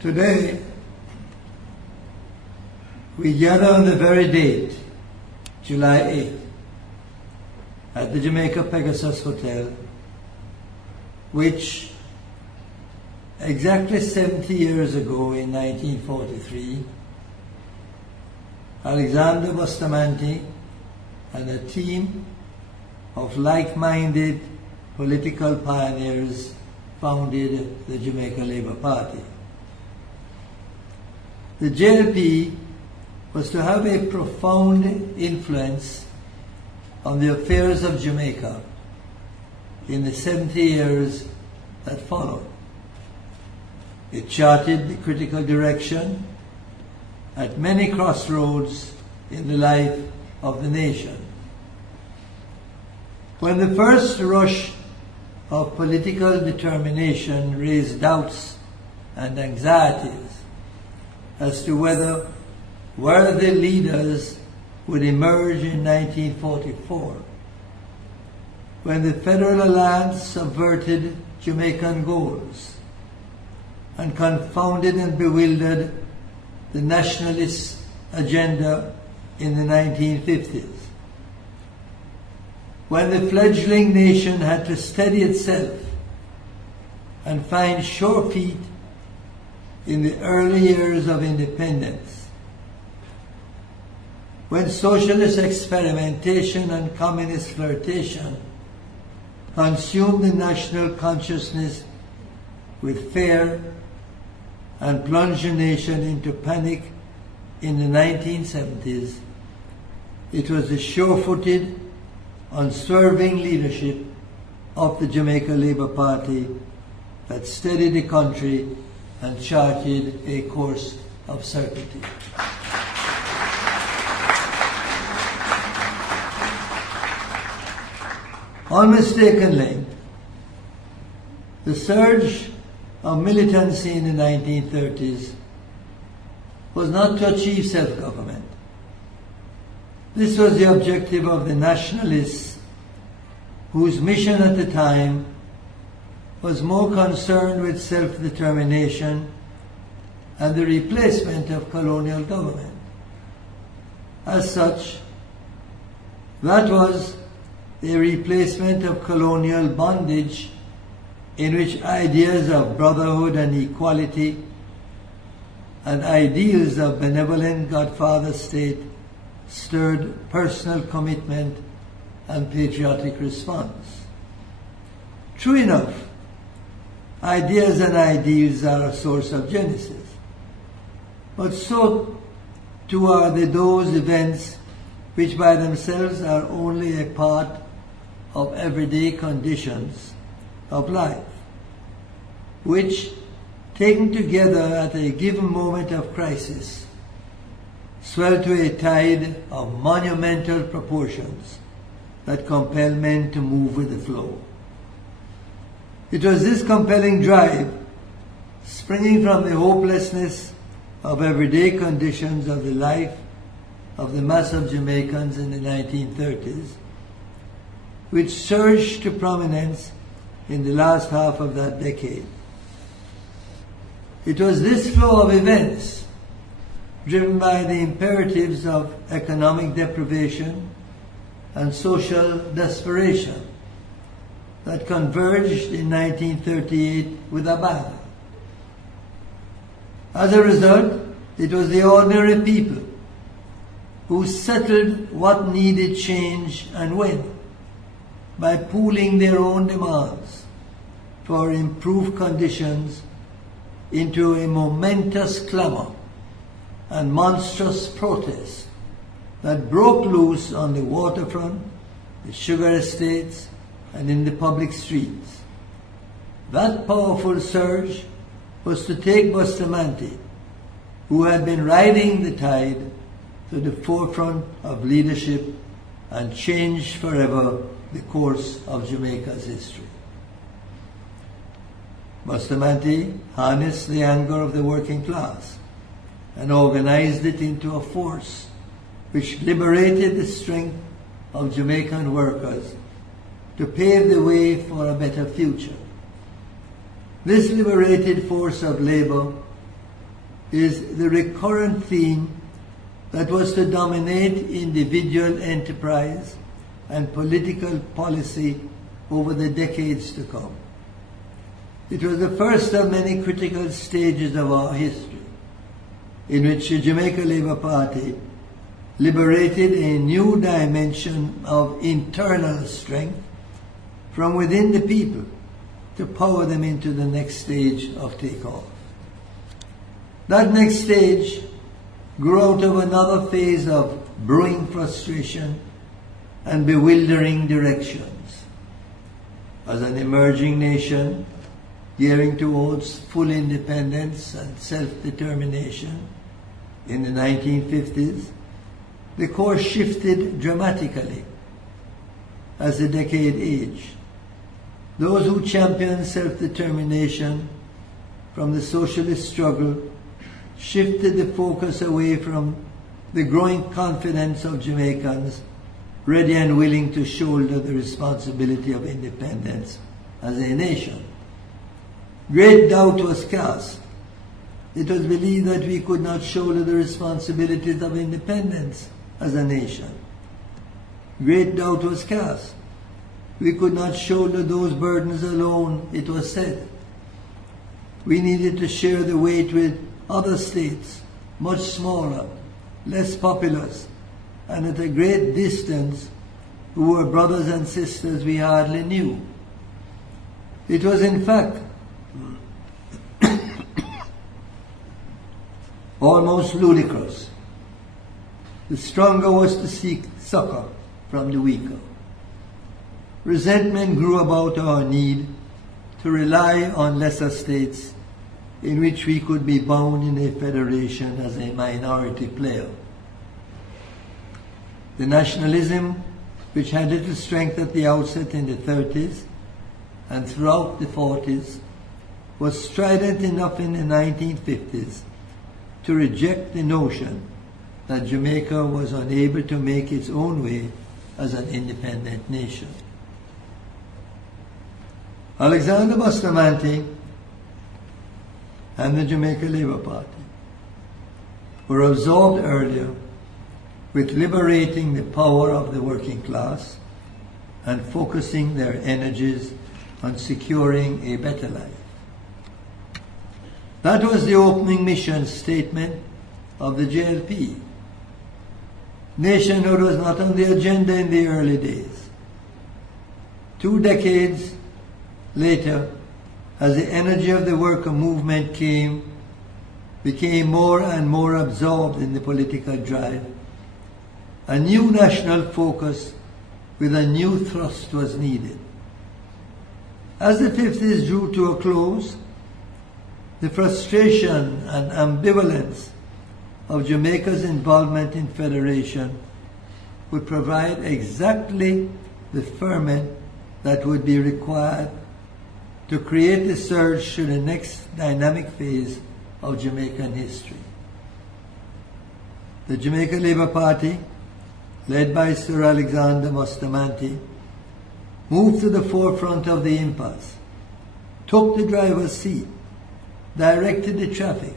Today, we gather on the very date, July 8th, at the Jamaica Pegasus Hotel, which exactly 70 years ago in 1943, Alexander Bustamante and a team of like-minded political pioneers founded the Jamaica Labour Party. The JLP was to have a profound influence on the affairs of Jamaica in the 70 years that followed. It charted the critical direction at many crossroads in the life of the nation. When the first rush of political determination raised doubts and anxieties as to whether worthy leaders would emerge in 1944, when the Federal Alliance subverted Jamaican goals and confounded and bewildered the nationalist agenda in the 1950s, when the fledgling nation had to steady itself and find sure feet in the early years of independence, when socialist experimentation and communist flirtation consumed the national consciousness with fear and plunged the nation into panic in the 1970s, it was the sure-footed, unswerving leadership of the Jamaica Labour Party that steadied the country and charted a course of certainty. Unmistakably, the surge of militancy in the 1930s was not to achieve self-government. This was the objective of the nationalists, whose mission at the time was more concerned with self-determination and the replacement of colonial government. As such, that was a replacement of colonial bondage in which ideas of brotherhood and equality and ideals of benevolent Godfather state stirred personal commitment and patriotic response. True enough, ideas and ideals are a source of genesis, but so too are those events which by themselves are only a part of everyday conditions of life, which, taken together at a given moment of crisis, swell to a tide of monumental proportions that compel men to move with the flow. It was this compelling drive, springing from the hopelessness of everyday conditions of the life of the mass of Jamaicans in the 1930s, which surged to prominence in the last half of that decade. It was this flow of events, driven by the imperatives of economic deprivation and social desperation, that converged in 1938 with a bang. As a result, it was the ordinary people who settled what needed change and when, by pooling their own demands for improved conditions into a momentous clamor and monstrous protest that broke loose on the waterfront, the sugar estates, and in the public streets. That powerful surge was to take Bustamante, who had been riding the tide, to the forefront of leadership and change forever the course of Jamaica's history. Bustamante harnessed the anger of the working class and organized it into a force which liberated the strength of Jamaican workers to pave the way for a better future. This liberated force of labor is the recurrent theme that was to dominate individual enterprise and political policy over the decades to come. It was the first of many critical stages of our history in which the Jamaica Labour Party liberated a new dimension of internal strength from within the people to power them into the next stage of takeoff. That next stage grew out of another phase of brewing frustration and bewildering directions. As an emerging nation, gearing towards full independence and self-determination in the 1950s, the course shifted dramatically as the decade aged. Those who championed self-determination from the socialist struggle shifted the focus away from the growing confidence of Jamaicans ready and willing to shoulder the responsibility of independence as a nation. Great doubt was cast. It was believed that we could not shoulder the responsibilities of independence as a nation. Great doubt was cast. We could not shoulder those burdens alone, it was said. We needed to share the weight with other states, much smaller, less populous, and at a great distance, who were brothers and sisters we hardly knew. It was in fact almost ludicrous. The stronger was to seek succor from the weaker. Resentment grew about our need to rely on lesser states in which we could be bound in a federation as a minority player. The nationalism, which had little strength at the outset in the 30s and throughout the 40s, was strident enough in the 1950s to reject the notion that Jamaica was unable to make its own way as an independent nation. Alexander Bustamante and the Jamaica Labour Party were absorbed earlier with liberating the power of the working class and focusing their energies on securing a better life. That was the opening mission statement of the JLP. Nationhood was not on the agenda in the early days. 2 decades later, as the energy of the worker movement became more and more absorbed in the political drive, a new national focus with a new thrust was needed. As the 50s drew to a close, the frustration and ambivalence of Jamaica's involvement in federation would provide exactly the ferment that would be required to create the surge to the next dynamic phase of Jamaican history. The Jamaica Labour Party, led by Sir Alexander Bustamante, moved to the forefront of the impasse, took the driver's seat, directed the traffic,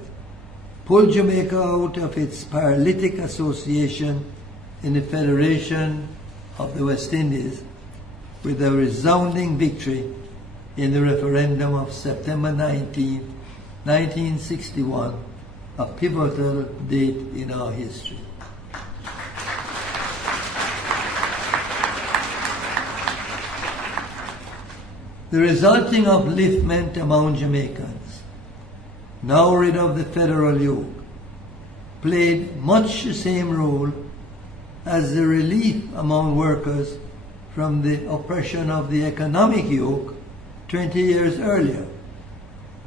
pulled Jamaica out of its paralytic association in the Federation of the West Indies with a resounding victory in the referendum of September 19, 1961, a pivotal date in our history. The resulting upliftment among Jamaicans, now rid of the federal yoke, played much the same role as the relief among workers from the oppression of the economic yoke 20 years earlier.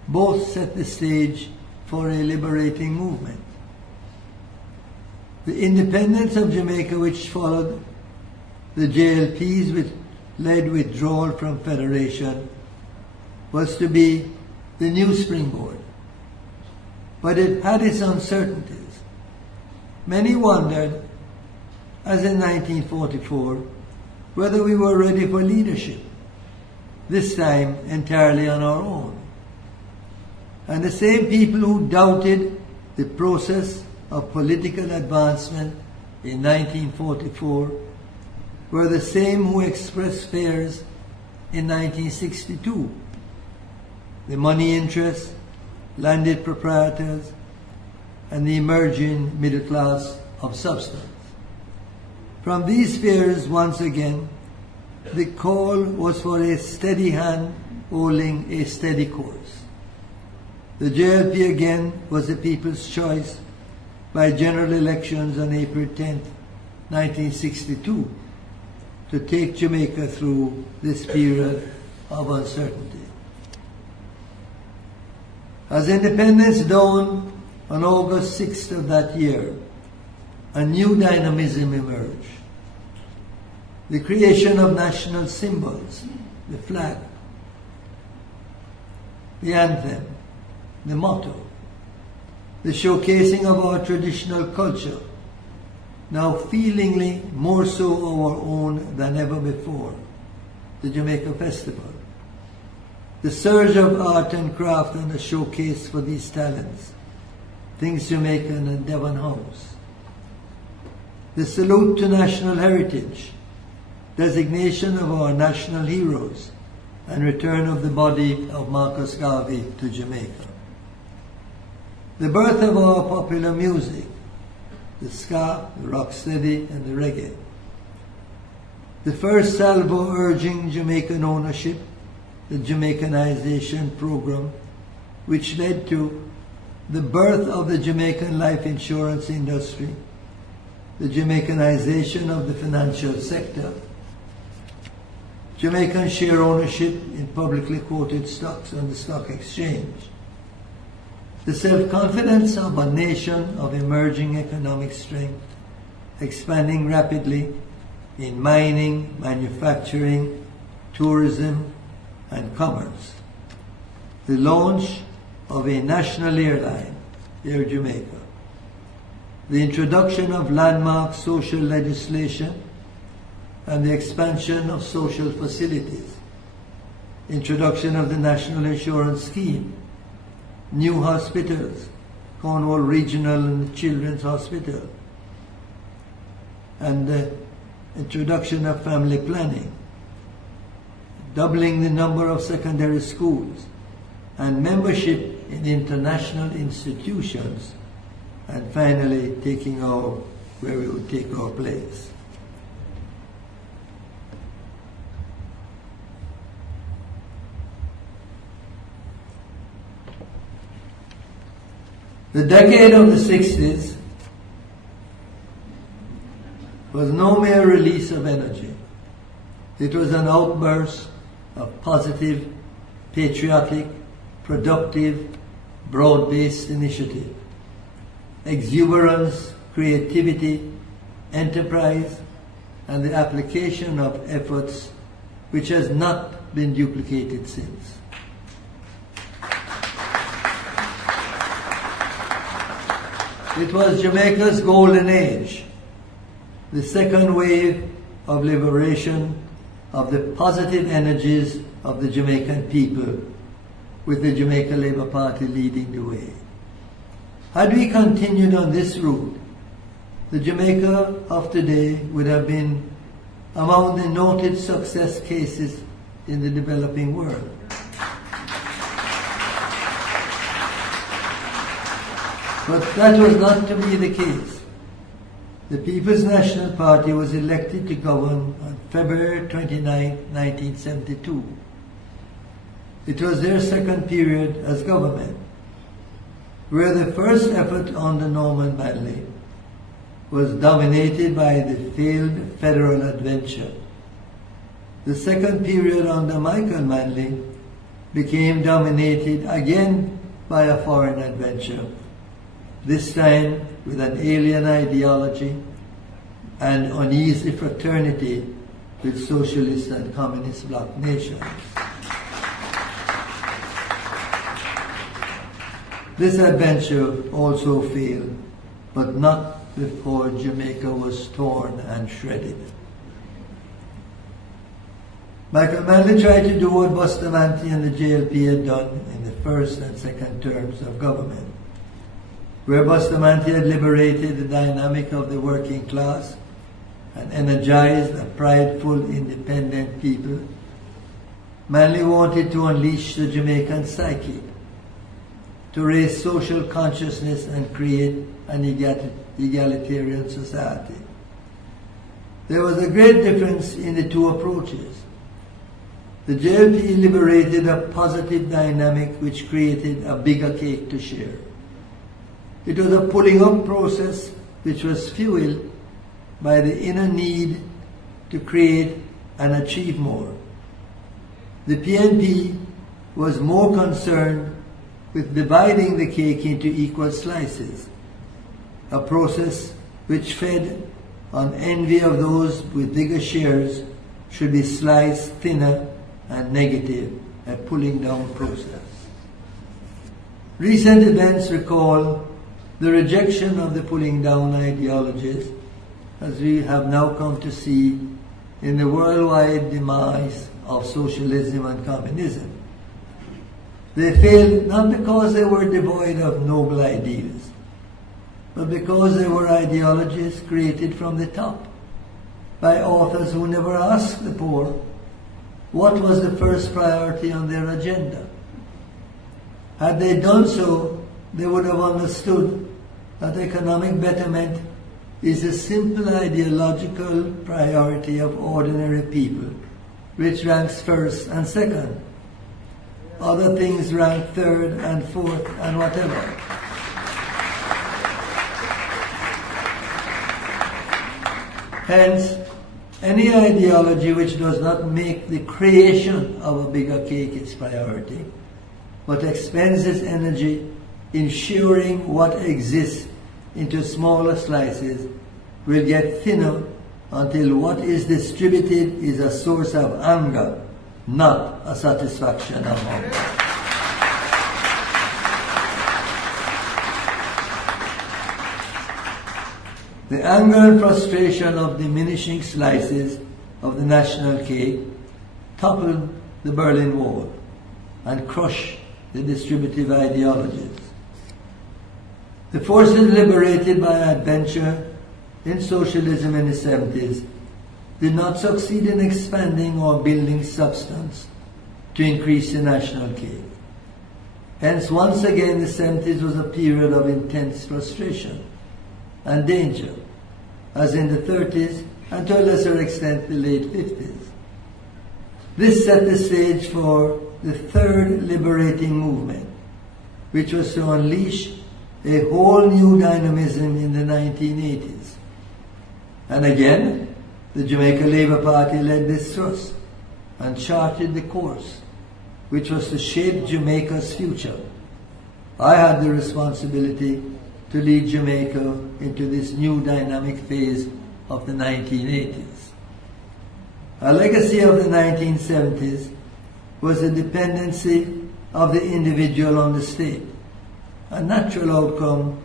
Both set the stage for a liberating movement. The independence of Jamaica, which followed the JLP's led withdrawal from federation, was to be the new springboard. But it had its uncertainties. Many wondered, as in 1944, whether we were ready for leadership, this time entirely on our own. And the same people who doubted the process of political advancement in 1944 were the same who expressed fears in 1962. The money interests, landed proprietors, and the emerging middle class of substance. From these fears, once again, the call was for a steady hand holding a steady course. The JLP again was the people's choice by general elections on April 10, 1962, to take Jamaica through this period of uncertainty. As independence dawned on August 6th of that year, a new dynamism emerged. The creation of national symbols, the flag, the anthem, the motto, the showcasing of our traditional culture, now feelingly more so our own than ever before, the Jamaica Festival, the surge of art and craft and a showcase for these talents, Things Jamaican and Devon House, the salute to national heritage, designation of our national heroes, and return of the body of Marcus Garvey to Jamaica. The birth of our popular music, the ska, the rocksteady, and the reggae. The first salvo urging Jamaican ownership, the Jamaicanization program, which led to the birth of the Jamaican life insurance industry, the Jamaicanization of the financial sector, Jamaican share ownership in publicly quoted stocks on the stock exchange, the self-confidence of a nation of emerging economic strength, expanding rapidly in mining, manufacturing, tourism, and commerce, the launch of a national airline, Air Jamaica, the introduction of landmark social legislation and the expansion of social facilities, introduction of the National Insurance Scheme, new hospitals, Cornwall Regional and Children's Hospital, and the introduction of family planning, doubling the number of secondary schools, and membership in international institutions, and finally taking where we would take our place. The decade of the 60s was no mere release of energy. It was an outburst of positive, patriotic, productive, broad-based initiative, exuberance, creativity, enterprise, and the application of efforts which has not been duplicated since. It was Jamaica's golden age, the second wave of liberation of the positive energies of the Jamaican people, with the Jamaica Labour Party leading the way. Had we continued on this route, the Jamaica of today would have been among the noted success cases in the developing world. But that was not to be the case. The People's National Party was elected to govern on February 29, 1972. It was their second period as government, where the first effort under Norman Manley was dominated by the failed federal adventure. The second period under Michael Manley became dominated again by a foreign adventure, this time with an alien ideology and uneasy fraternity with socialist and communist bloc nations. This adventure also failed, but not before Jamaica was torn and shredded. Michael Manley tried to do what Bustamante and the JLP had done in the first and second terms of government. where Bustamante had liberated the dynamic of the working class and energized a prideful, independent people, Manley wanted to unleash the Jamaican psyche, to raise social consciousness and create an egalitarian society. There was a great difference in the two approaches. The JLP liberated a positive dynamic which created a bigger cake to share. It was a pulling up process which was fueled by the inner need to create and achieve more. The PNP was more concerned with dividing the cake into equal slices, a process which fed on envy of those with bigger shares should be sliced thinner and negative, a pulling down process. Recent events recall the rejection of the pulling down ideologies, as we have now come to see in the worldwide demise of socialism and communism. They failed not because they were devoid of noble ideals, but because they were ideologies created from the top by authors who never asked the poor what was the first priority on their agenda. Had they done so, they would have understood that economic betterment is a simple ideological priority of ordinary people, which ranks first and second. Other things rank third and fourth and whatever. Hence, any ideology which does not make the creation of a bigger cake its priority, but expends its energy ensuring what exists into smaller slices, will get thinner until what is distributed is a source of anger, not a satisfaction of hunger. The anger and frustration of diminishing slices of the national cake toppled the Berlin Wall and crushed the distributive ideologies. The forces liberated by adventure in socialism in the 70s did not succeed in expanding or building substance to increase the national cake. Hence, once again, the 70s was a period of intense frustration and danger, as in the 30s and to a lesser extent the late 50s. This set the stage for the third liberating movement, which was to unleash a whole new dynamism in the 1980s. And again, the Jamaica Labour Party led this thrust and charted the course, which was to shape Jamaica's future. I had the responsibility to lead Jamaica into this new dynamic phase of the 1980s. A legacy of the 1970s was the dependency of the individual on the state, a natural outcome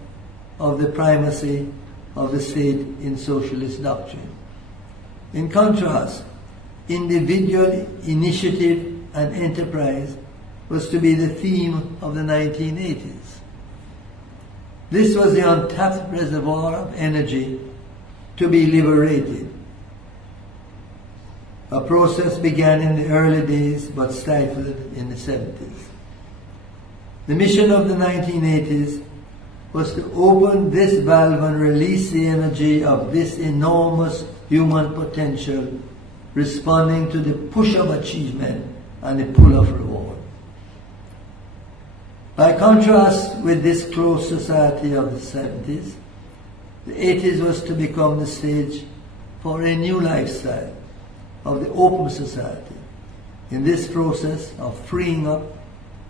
of the primacy of the state in socialist doctrine. In contrast, individual initiative and enterprise was to be the theme of the 1980s. This was the untapped reservoir of energy to be liberated. A process began in the early days but stifled in the 70s. The mission of the 1980s was to open this valve and release the energy of this enormous human potential, responding to the push of achievement and the pull of reward. By contrast with this closed society of the 70s, the 80s was to become the stage for a new lifestyle of the open society. In this process of freeing up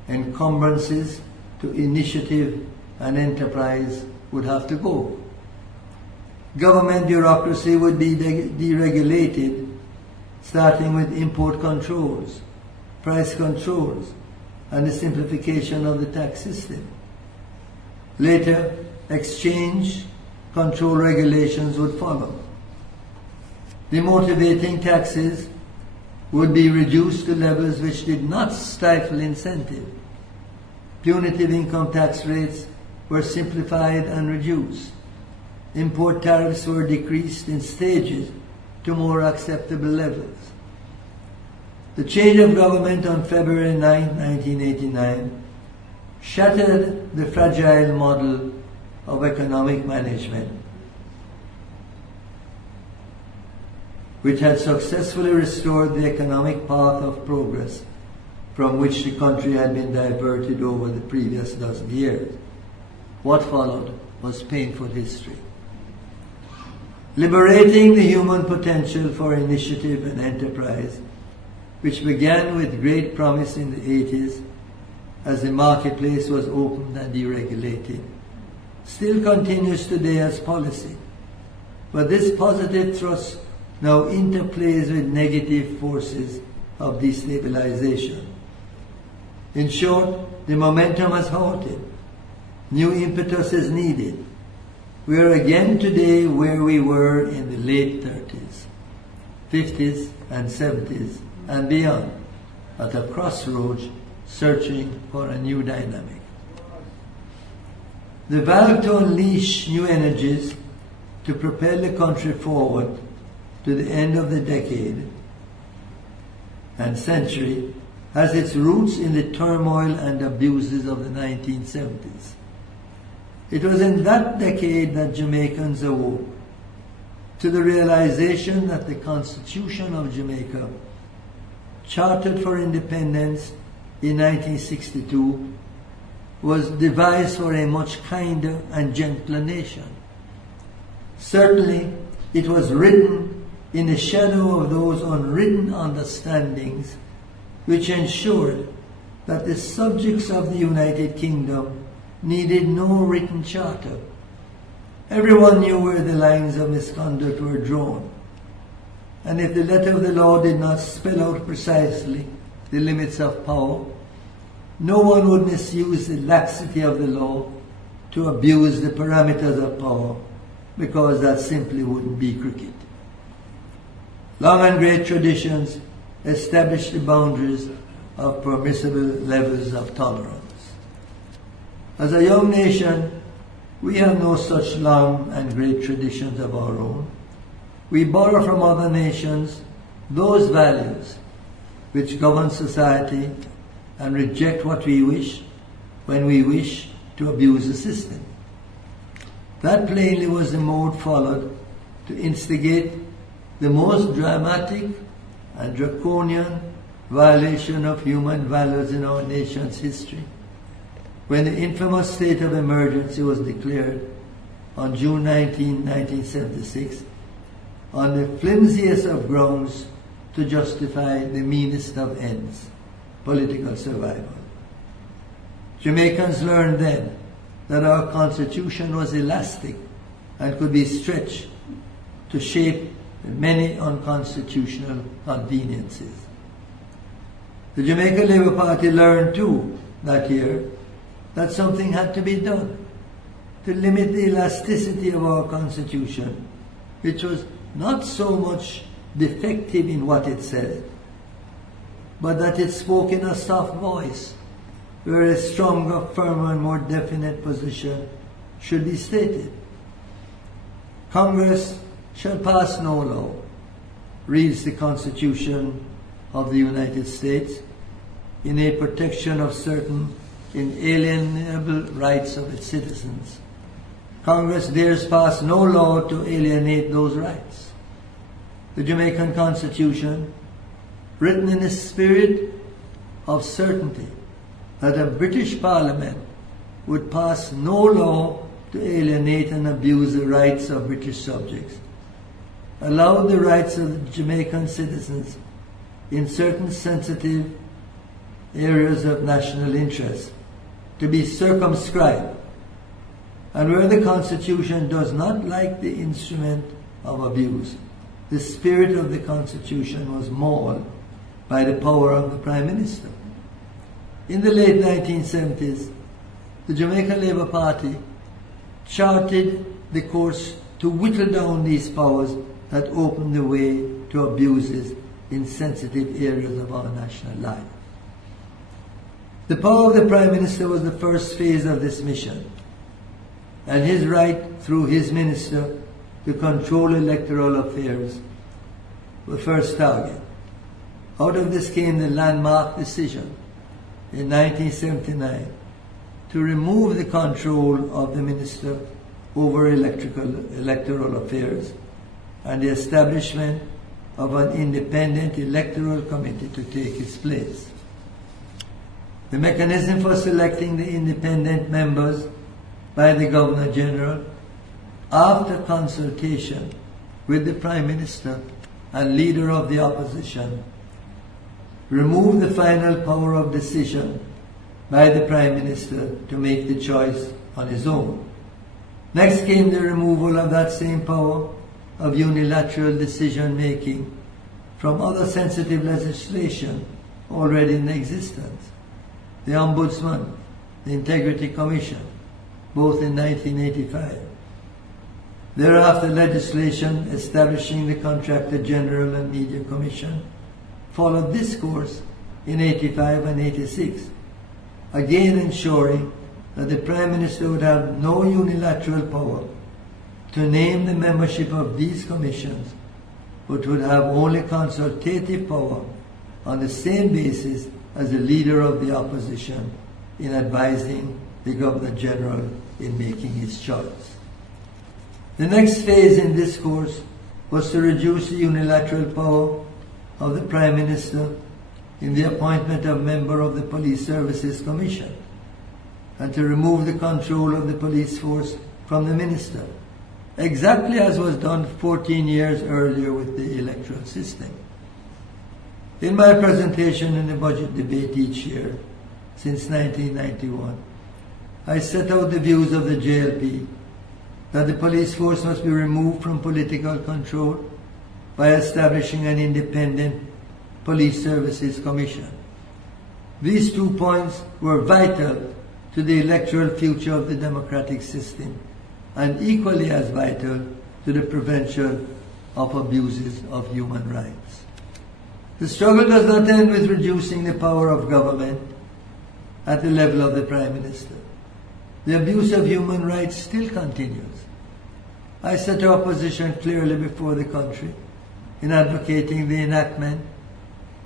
encumbrances to initiative and enterprise would have to go. Government bureaucracy would be deregulated, starting with import controls, price controls, and the simplification of the tax system. Later, exchange control regulations would follow. Demotivating taxes would be reduced to levels which did not stifle incentive. Punitive income tax rates were simplified and reduced. Import tariffs were decreased in stages to more acceptable levels. The change of government on February 9, 1989 shattered the fragile model of economic management, which had successfully restored the economic path of progress from which the country had been diverted over the previous dozen years. What followed was painful history. Liberating the human potential for initiative and enterprise, which began with great promise in the 80s as the marketplace was opened and deregulated, still continues today as policy. But this positive thrust now interplays with negative forces of destabilization. In short, the momentum has halted. New impetus is needed. We are again today where we were in the late 30s, 50s and 70s and beyond, at a crossroads searching for a new dynamic. The vow to unleash new energies to propel the country forward to the end of the decade and century has its roots in the turmoil and abuses of the 1970s. It was in that decade that Jamaicans awoke to the realization that the Constitution of Jamaica, chartered for independence in 1962, was devised for a much kinder and gentler nation. Certainly, it was written in the shadow of those unwritten understandings which ensured that the subjects of the United Kingdom needed no written charter. Everyone knew where the lines of misconduct were drawn, and if the letter of the law did not spell out precisely the limits of power, no one would misuse the laxity of the law to abuse the parameters of power, because that simply wouldn't be cricket. Long and great traditions established the boundaries of permissible levels of tolerance. As a young nation, we have no such long and great traditions of our own. We borrow from other nations those values which govern society and reject what we wish when we wish to abuse the system. That plainly was the mode followed to instigate the most dramatic and draconian violation of human values in our nation's history, when the infamous state of emergency was declared on June 19, 1976, on the flimsiest of grounds to justify the meanest of ends, political survival. Jamaicans learned then that our Constitution was elastic and could be stretched to shape many unconstitutional conveniences. The Jamaica Labour Party learned too that year that something had to be done to limit the elasticity of our Constitution, which was not so much defective in what it said, but that it spoke in a soft voice, where a stronger, firmer, and more definite position should be stated. Congress shall pass no law, reads the Constitution of the United States, in a protection of certain inalienable rights of its citizens. Congress dares pass no law to alienate those rights. The Jamaican Constitution, written in a spirit of certainty that a British Parliament would pass no law to alienate and abuse the rights of British subjects, allowed the rights of Jamaican citizens in certain sensitive areas of national interest to be circumscribed, and where the Constitution does not like the instrument of abuse, the spirit of the Constitution was mauled by the power of the Prime Minister. In the late 1970s, the Jamaica Labour Party charted the course to whittle down these powers that opened the way to abuses in sensitive areas of our national life. The power of the Prime Minister was the first phase of this mission. and his right through his minister to control electoral affairs were first targeted. Out of this came the landmark decision in 1979 to remove the control of the minister over electoral affairs and the establishment of an independent electoral committee to take its place. The mechanism for selecting the independent members by the Governor General, after consultation with the Prime Minister and Leader of the Opposition, removed the final power of decision by the Prime Minister to make the choice on his own. Next came the removal of that same power of unilateral decision-making from other sensitive legislation already in existence. The Ombudsman, the Integrity Commission, both in 1985. Thereafter, legislation establishing the Contractor General and Media Commission followed this course in 85 and 86, again ensuring that the Prime Minister would have no unilateral power to name the membership of these commissions, but would have only consultative power on the same basis as the Leader of the Opposition in advising the Governor General in making his choice. The next phase in this course was to reduce the unilateral power of the Prime Minister in the appointment of member of the Police Services Commission and to remove the control of the police force from the Minister, exactly as was done 14 years earlier with the electoral system. In my presentation in the budget debate each year since 1991, I set out the views of the JLP that the police force must be removed from political control by establishing an independent Police Services Commission. These 2 points were vital to the electoral future of the democratic system and equally as vital to the prevention of abuses of human rights. The struggle does not end with reducing the power of government at the level of the Prime Minister. The abuse of human rights still continues. I set our position clearly before the country in advocating the enactment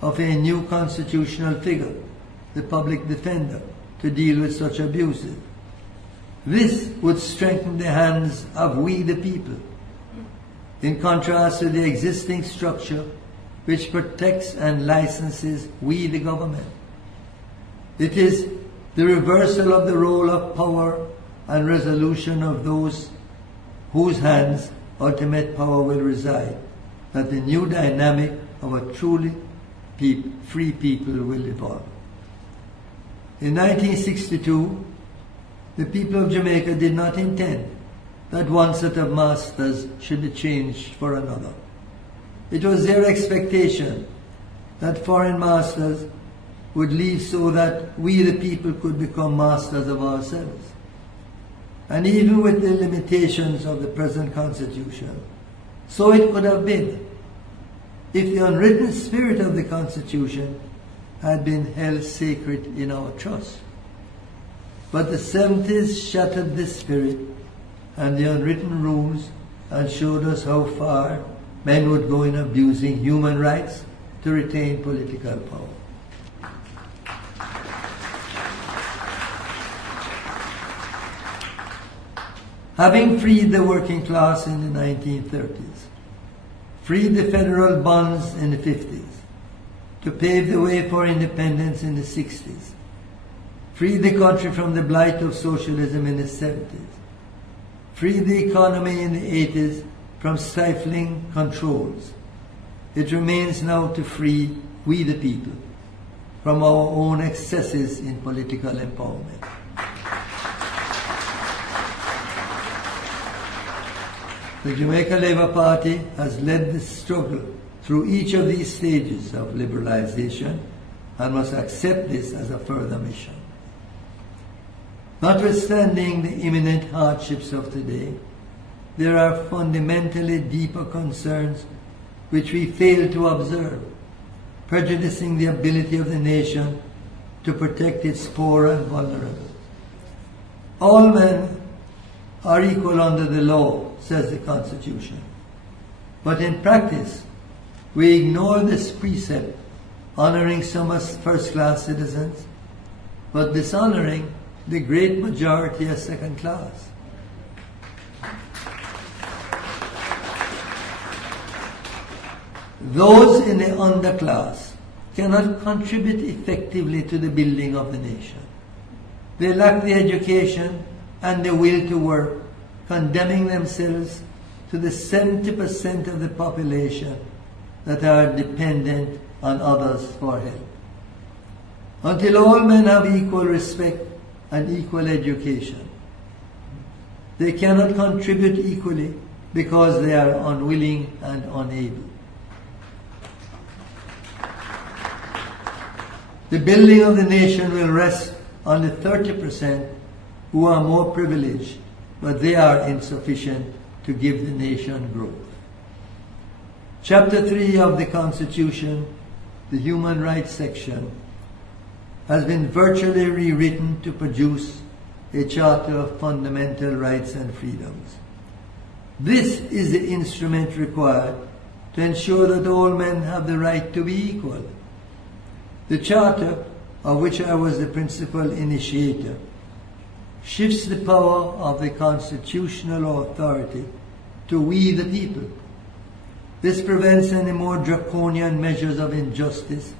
of a new constitutional figure, the public defender, to deal with such abuses. This would strengthen the hands of we the people, in contrast to the existing structure which protects and licenses we the government. It is the reversal of the role of power and resolution of those whose hands ultimate power will reside that the new dynamic of a truly free people will evolve. In 1962, the people of Jamaica did not intend that one set of masters should be changed for another. It was their expectation that foreign masters would leave so that we the people could become masters of ourselves. And even with the limitations of the present Constitution, so it could have been if the unwritten spirit of the Constitution had been held sacred in our trust. But the 70s shattered this spirit and the unwritten rules and showed us how far men would go in abusing human rights to retain political power. Having freed the working class in the 1930s, freed the federal bonds in the 50s, to pave the way for independence in the 60s, freed the country from the blight of socialism in the 70s, freed the economy in the 80s from stifling controls. It remains now to free we the people from our own excesses in political empowerment. The Jamaica Labour Party has led this struggle through each of these stages of liberalization and must accept this as a further mission. Notwithstanding the imminent hardships of today, there are fundamentally deeper concerns which we fail to observe, prejudicing the ability of the nation to protect its poor and vulnerable. All men are equal under the law, says the Constitution. But in practice, we ignore this precept, honoring some as first-class citizens, but dishonoring the great majority as second class. Those in the underclass cannot contribute effectively to the building of the nation. They lack the education and the will to work, condemning themselves to the 70% of the population that are dependent on others for help. Until all men have equal respect and equal education, they cannot contribute equally because they are unwilling and unable. The building of the nation will rest on the 30% who are more privileged, but they are insufficient to give the nation growth. Chapter 3 of the Constitution, the Human Rights section, has been virtually rewritten to produce a Charter of Fundamental Rights and Freedoms. This is the instrument required to ensure that all men have the right to be equal. The Charter, of which I was the principal initiator, shifts the power of the constitutional authority to we the people. This prevents any more draconian measures of injustice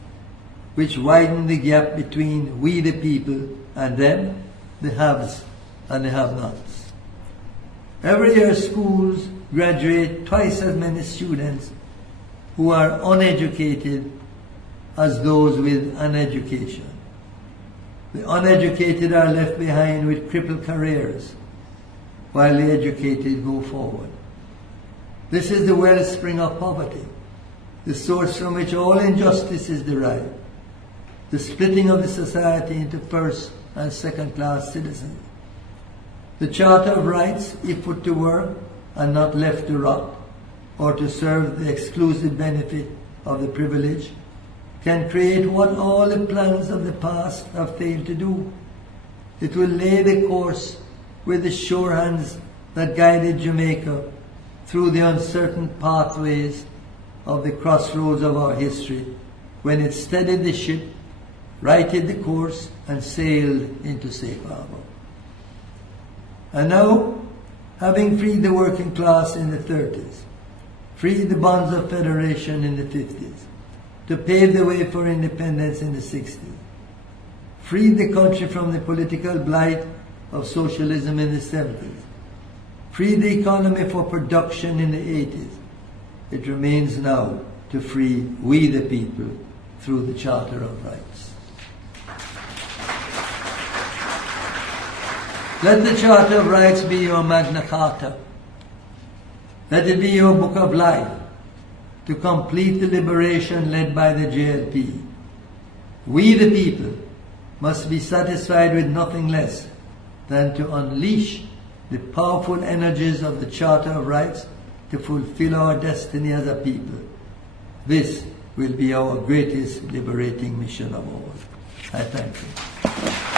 which widen the gap between we the people and them, the haves and the have-nots. Every year schools graduate twice as many students who are uneducated as those with an education. The uneducated are left behind with crippled careers, while the educated go forward. This is the wellspring of poverty, the source from which all injustice is derived, the splitting of the society into first and second-class citizens. The Charter of Rights, if put to work and not left to rot, or to serve the exclusive benefit of the privileged, can create what all the plans of the past have failed to do. It will lay the course with the sure hands that guided Jamaica through the uncertain pathways of the crossroads of our history, when it steadied the ship, righted the course, and sailed into safe harbor. And now, having freed the working class in the 30s, freed the bonds of federation in the 50s, to pave the way for independence in the 60s, freed the country from the political blight of socialism in the 70s, freed the economy for production in the 80s. It remains now to free we the people through the Charter of Rights. Let the Charter of Rights be your Magna Carta. Let it be your book of life to complete the liberation led by the JLP. We the people must be satisfied with nothing less than to unleash the powerful energies of the Charter of Rights to fulfill our destiny as a people. This will be our greatest liberating mission of all. I thank you.